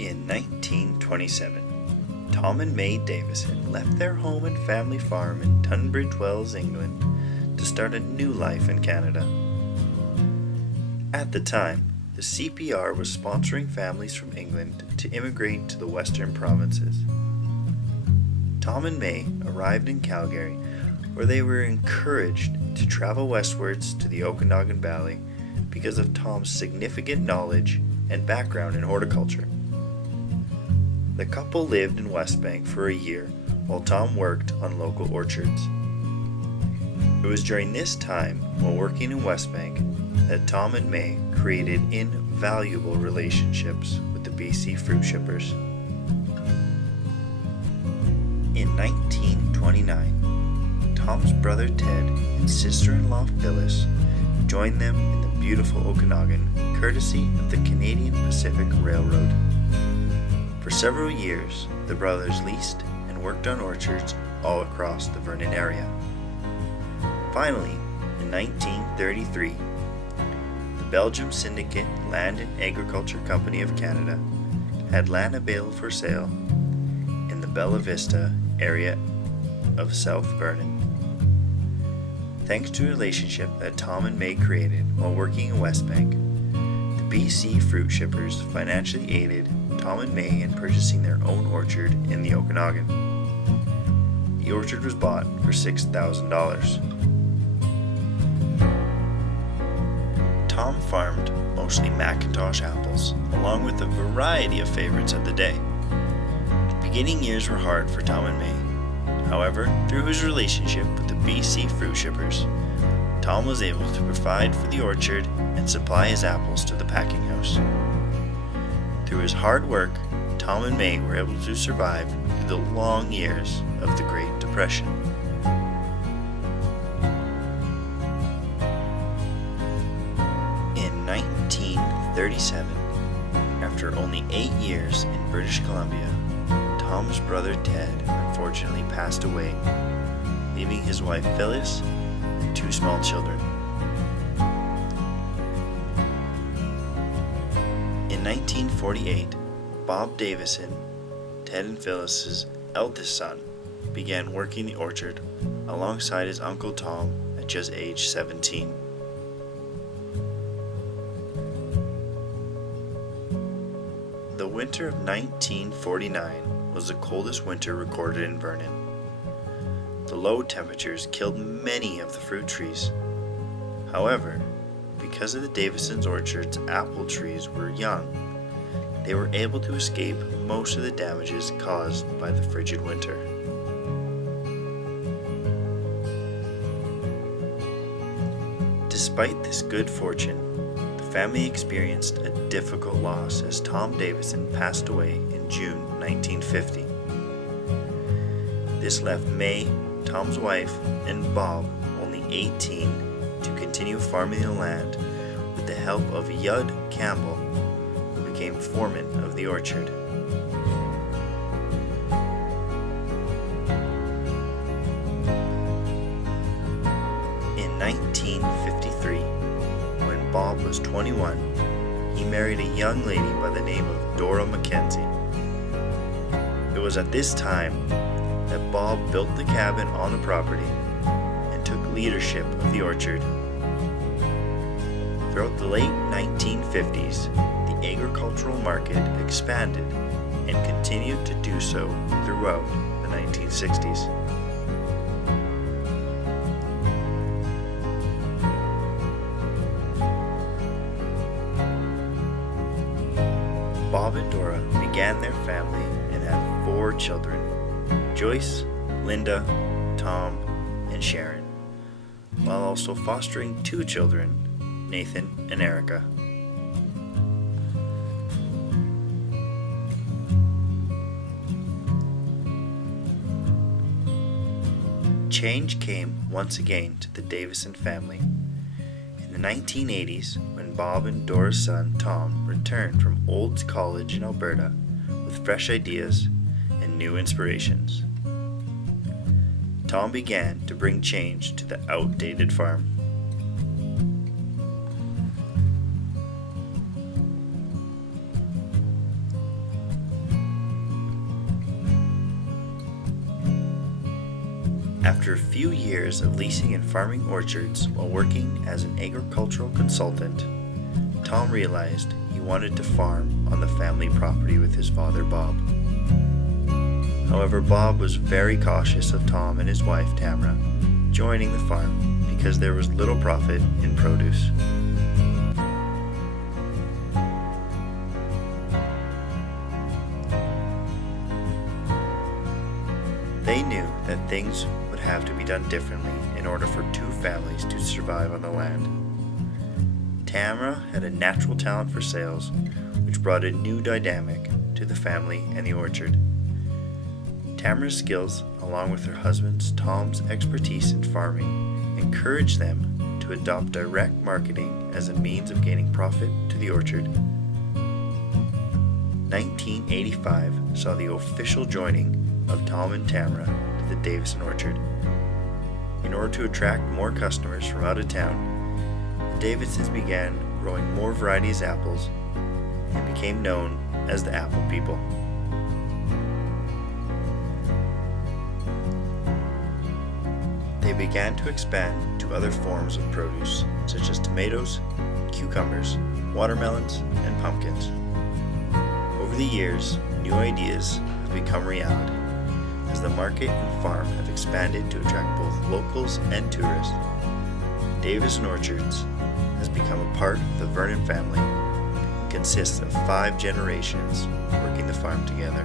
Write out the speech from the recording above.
In 1927, Tom and May Davison left their home and family farm in Tunbridge Wells, England, to start a new life in Canada. At the time, the CPR was sponsoring families from England to immigrate to the western provinces. Tom and May arrived in Calgary, where they were encouraged to travel westwards to the Okanagan Valley because of Tom's significant knowledge and background in horticulture. The couple lived in Westbank for a year while Tom worked on local orchards. It was during this time, while working in Westbank, that Tom and May created invaluable relationships with the BC fruit shippers. In 1929, Tom's brother Ted and sister-in-law Phyllis joined them in the beautiful Okanagan, courtesy of the Canadian Pacific Railroad. For several years, the brothers leased and worked on orchards all across the Vernon area. Finally, in 1933, the Belgium Syndicate Land and Agriculture Company of Canada had land available for sale in the Bella Vista area of South Vernon. Thanks to a relationship that Tom and May created while working in Westbank, the BC fruit shippers financially aided Tom and May in purchasing their own orchard in the Okanagan. The orchard was bought for $6,000. Tom farmed mostly Macintosh apples, along with a variety of favorites of the day. The beginning years were hard for Tom and May. However, through his relationship with the BC fruit shippers, Tom was able to provide for the orchard and supply his apples to the packing house. Through his hard work, Tom and May were able to survive through the long years of the Great Depression. In 1937, after only 8 years in British Columbia, Tom's brother Ted unfortunately passed away, leaving his wife Phyllis and 2 small children. In 1948, Bob Davison, Ted and Phyllis's eldest son, began working the orchard alongside his uncle Tom at just age 17. The winter of 1949 was the coldest winter recorded in Vernon. The low temperatures killed many of the fruit trees. However, because of the Davison's orchard's apple trees were young, they were able to escape most of the damages caused by the frigid winter. Despite this good fortune, the family experienced a difficult loss as Tom Davison passed away in June 1950. This left May, Tom's wife, and Bob, only 18, to continue farming the land with the help of Yud Campbell, who became foreman of the orchard. In 1953, when Bob was 21, he married a young lady by the name of Dora Mackenzie. It was at this time that Bob built the cabin on the property and took leadership of the orchard. Throughout the late 1950s, the agricultural market expanded and continued to do so throughout the 1960s. Bob and Dora began their family and had 4 children: Joyce, Linda, Tom, and Sharon, while also fostering 2 children, Nathan and Erica. Change came once again to the Davison family. In the 1980s, when Bob and Dora's son Tom returned from Olds College in Alberta with fresh ideas and new inspirations, Tom began to bring change to the outdated farm. After a few years of leasing and farming orchards while working as an agricultural consultant, Tom realized he wanted to farm on the family property with his father, Bob. However, Bob was very cautious of Tom and his wife, Tamara, joining the farm because there was little profit in produce. They knew that things would have to be done differently in order for two families to survive on the land. Tamara had a natural talent for sales, which brought a new dynamic to the family and the orchard. Tamara's skills, along with her husband's Tom's expertise in farming, encouraged them to adopt direct marketing as a means of gaining profit to the orchard. 1985 saw the official joining of Tom and Tamara to the Davison orchard. In order to attract more customers from out of town, the Davisons began growing more varieties of apples and became known as the Apple People. They began to expand to other forms of produce, such as tomatoes, cucumbers, watermelons, and pumpkins. Over the years, new ideas have become reality, as the market and farm have expanded to attract both locals and tourists. Davison Orchards has become a part of the Vernon family and consists of 5 generations working the farm together.